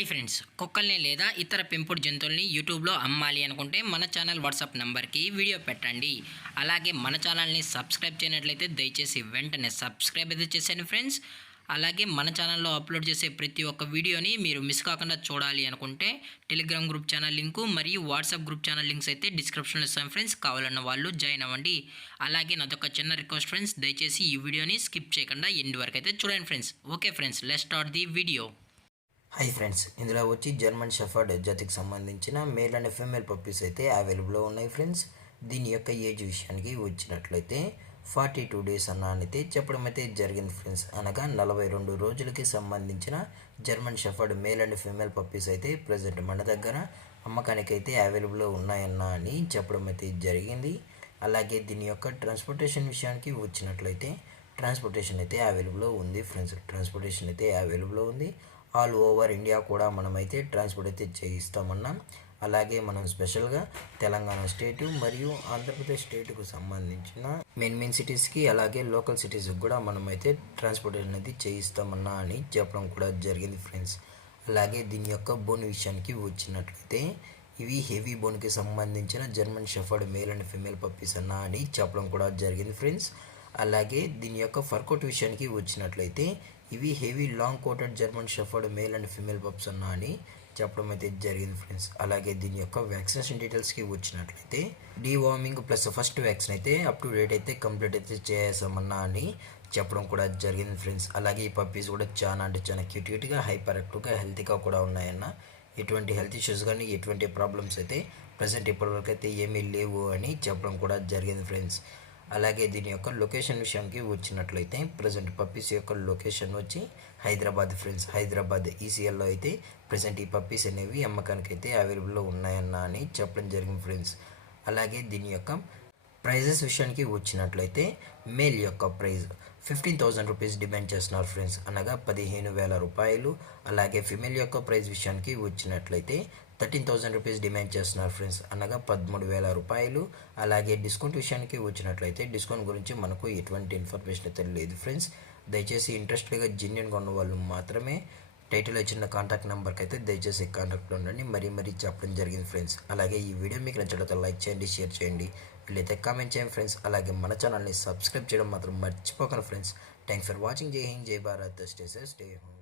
Hi friends, కుక్కల్ని లేదా ఇతర పెంపుడు జంతువుల్ని యూట్యూబ్లో అమ్మాలి అనుకుంటే మన ఛానల్ వాట్సాప్ నెంబర్కి వీడియో పెట్టండి. అలాగే మన ఛానల్ని సబ్స్క్రైబ్ చేయనట్లయితే దయచేసి వెంటనే సబ్స్క్రైబ్ అయితే చేసేయండి ఫ్రెండ్స్. అలాగే మన ఛానల్లో అప్లోడ్ చేసే ప్రతి ఒక్క వీడియోని మీరు మిస్ కాకుండా చూడాలి అనుకుంటే టెలిగ్రామ్ గ్రూప్ ఛానల్ లింకు మరియు వాట్సాప్ గ్రూప్ ఛానల్ లింక్స్ అయితే డిస్క్రిప్షన్లో ఇస్తాను ఫ్రెండ్స్. కావాలన్న వాళ్ళు జాయిన్ అవ్వండి. అలాగే నాదొక చిన్న రిక్వెస్ట్ ఫ్రెండ్స్, దయచేసి ఈ వీడియోని స్కిప్ చేయకుండా ఎండ్ వరకు అయితే చూడండి friends. Okay friends, let's start the video. Hi friends, ఇందులో వచ్చి జర్మన్ షెఫర్డ్ జాతికి సంబంధించిన మేల్ అండ్ ఫీమేల్ పప్పీస్ అయితే అవైలబుల్లో ఉన్నాయి ఫ్రెండ్స్. దీని యొక్క ఏజ్ విషయానికి వచ్చినట్లయితే 42 డేస్ అయితే చెప్పడం అయితే జరిగింది ఫ్రెండ్స్. అనగా 42 రోజులకి సంబంధించిన German shepherd male and female puppies అయితే ప్రజెంట్ మన దగ్గర అమ్మకానికి అయితే అవైలబుల్లో ఉన్నాయని చెప్పడం అయితే జరిగింది. అలాగే దీని యొక్క ట్రాన్స్పోర్టేషన్ విషయానికి వచ్చినట్లయితే ట్రాన్స్పోర్టేషన్ అయితే అవైలబుల్లో ఉంది ఫ్రెండ్స్. ట్రాన్స్పోర్టేషన్ అయితే అవైలబుల్లో ఉంది. ఆల్ ఓవర్ ఇండియా కూడా మనమైతే ట్రాన్స్పోర్ట్ అయితే చేయిస్తామన్నాం. అలాగే మనం స్పెషల్గా తెలంగాణ స్టేటు మరియు ఆంధ్రప్రదేశ్ స్టేట్కు సంబంధించిన మెయిన్ సిటీస్కి అలాగే లోకల్ సిటీస్కి కూడా మనమైతే ట్రాన్స్పోర్టేషన్ అనేది చేయిస్తామన్నా అని చెప్పడం కూడా జరిగింది ఫ్రెండ్స్. అలాగే దీని యొక్క బోన్ విషయానికి వచ్చినట్లయితే ఇవి హెవీ బోన్కి సంబంధించిన German shepherd male and female puppies అని చెప్పడం కూడా జరిగింది ఫ్రెండ్స్. అలాగే దీని యొక్క ఫర్కోట్ విషయానికి వచ్చినట్లయితే ఇవి heavy long coated German shepherd male and female puppies అని చెప్పడం అయితే జరిగింది ఫ్రెండ్స్. అలాగే దీని యొక్క వ్యాక్సినేషన్ డీటెయిల్స్కి వచ్చినట్లయితే డీవార్మింగ్ ప్లస్ ఫస్ట్ వ్యాక్సిన్ అయితే అప్ టు డేట్ అయితే కంప్లీట్ అయితే చేసామన్నా అని చెప్పడం కూడా జరిగింది ఫ్రెండ్స్. అలాగే ఈ పప్పీస్ కూడా చాలా క్యూట్గా హైపర్ యాక్టివ్గా హెల్తీగా కూడా ఉన్నాయన్న. ఎటువంటి హెల్త్ ఇష్యూస్ కానీ ఎటువంటి ప్రాబ్లమ్స్ అయితే ప్రజెంట్ ఇప్పటివరకు అయితే ఏమీ లేవు అని చెప్పడం కూడా జరిగింది ఫ్రెండ్స్. అలాగే దీని యొక్క లొకేషన్ విషయానికి వచ్చినట్లయితే ప్రజెంట్ పప్పీస్ యొక్క లొకేషన్ వచ్చి హైదరాబాద్ ఫ్రెండ్స్. హైదరాబాద్ ఈసీఎల్లో అయితే ప్రజెంట్ ఈ పప్పీస్ అనేవి అమ్మకానికి అయితే అవైలబుల్లో ఉన్నాయని చెప్పడం జరిగింది ఫ్రెండ్స్. అలాగే దీని యొక్క ప్రైజెస్ విషయానికి వచ్చినట్లయితే మేల్ యొక్క ప్రైజ్ 15,000 రూపీస్ డిమాండ్ చేస్తున్నారు ఫ్రెండ్స్, అనగా 15,000 రూపాయలు. అలాగే ఫిమేల్ యొక్క ప్రైజ్ విషయానికి వచ్చినట్లయితే 13,000 రూపీస్ డిమాండ్ చేస్తున్నారు ఫ్రెండ్స్, అనగా 13,000 రూపాయలు. అలాగే డిస్కౌంట్ విషయానికి వచ్చినట్లయితే డిస్కౌంట్ గురించి మనకు ఎటువంటి ఇన్ఫర్మేషన్ అయితే లేదు ఫ్రెండ్స్. దయచేసి ఇంట్రెస్ట్గా జెన్యున్గా ఉన్న వాళ్ళు మాత్రమే టైటిల్ ఇచ్చిన కాంటాక్ట్ నెంబర్కి అయితే దయచేసి కాంటాక్ట్లో ఉండండి. మరీ చెప్పడం జరిగింది ఫ్రెండ్స్. అలాగే ఈ వీడియో మీకు నచ్చినట్లయితే లైక్ చేయండి, షేర్ చేయండి, వీళ్ళైతే కామెంట్ చేయండి ఫ్రెండ్స్. అలాగే మన ఛానల్ని సబ్స్క్రైబ్ చేయడం మాత్రం మర్చిపోకండి ఫ్రెండ్స్. Thanks for watching. జై హింద్, జై Bharat, stay safe, stay home.